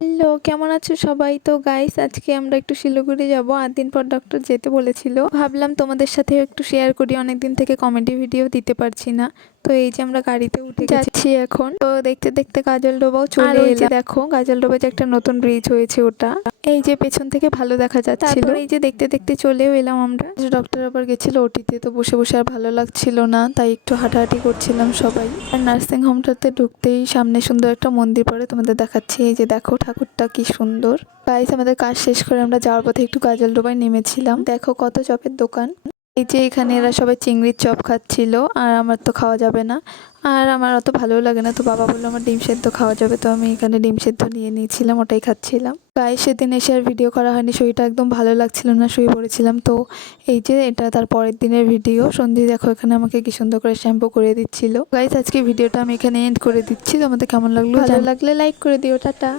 Hello, কেমন আছো সবাই? তো গাইস আজকে আমরা একটু শিলিগুড়ি যাব। ৮ দিন পর ডক্টর যেতে বলেছিল। ভাবলাম তোমাদের সাথে একটু শেয়ার করি, অনেকদিন থেকে কমেডি ভিডিও দিতে পারছি না। তো এই যে আমরা গাড়িতে উঠে যাচ্ছি এখন। তো দেখতে দেখতে কাজলডোবাও চলে এলাম। দেখো কাজলডোবা যে একটা নতুন ব্রিজ হয়েছে ওটা। এই যে পেছন থেকে ভালো দেখা যাচ্ছিল। তারপর এই যে দেখতে দেখতে চলেও এলাম আমরা। ডক্টর আবার গেছিল ওটিতে, তো বসে বসে আর ভালো লাগছিল না, তাই একটু হাঁটাহাঁটি করছিলাম সবাই। আর নার্সিং হোমটাতে ঢুকতেই সামনে সুন্দর একটা মন্দির পড়ে, তোমাদের দেখাচ্ছি। এই যে দেখো ঠাকুরটা কি সুন্দর। গাইস আমাদের কাজ শেষ করে আমরা যাওয়ার পথে একটু কাজলডোবায় নেমেছিলাম। দেখো কত চপের দোকান। এই যে এখানে এরা সবাই চিংড়ির চপ খাচ্ছিল, আর আমার তো খাওয়া যাবে না, আর আমার অত ভালোও লাগে না। তো বাবা বললো আমার ডিম সেদ্ধ খাওয়া যাবে, তো আমি এখানে ডিম সেদ্ধ নিয়ে নিয়েছিলাম, ওটাই খাচ্ছিলাম। গাইস সেদিন এসে আর ভিডিও করা হয়নি, শরীরটা একদম ভালো লাগছিল না, শুয়ে পড়েছিলাম। তো এই যে এটা তার পরের দিনের ভিডিও। সন্ধি দেখো এখানে আমাকে কি সুন্দর করে শ্যাম্পু করে দিচ্ছিল। গাইস আজকে ভিডিওটা আমি এখানে এন্ড করে দিচ্ছি। তোমাদের কেমন লাগলো? ভালো লাগলে লাইক করে দিও। টাটা।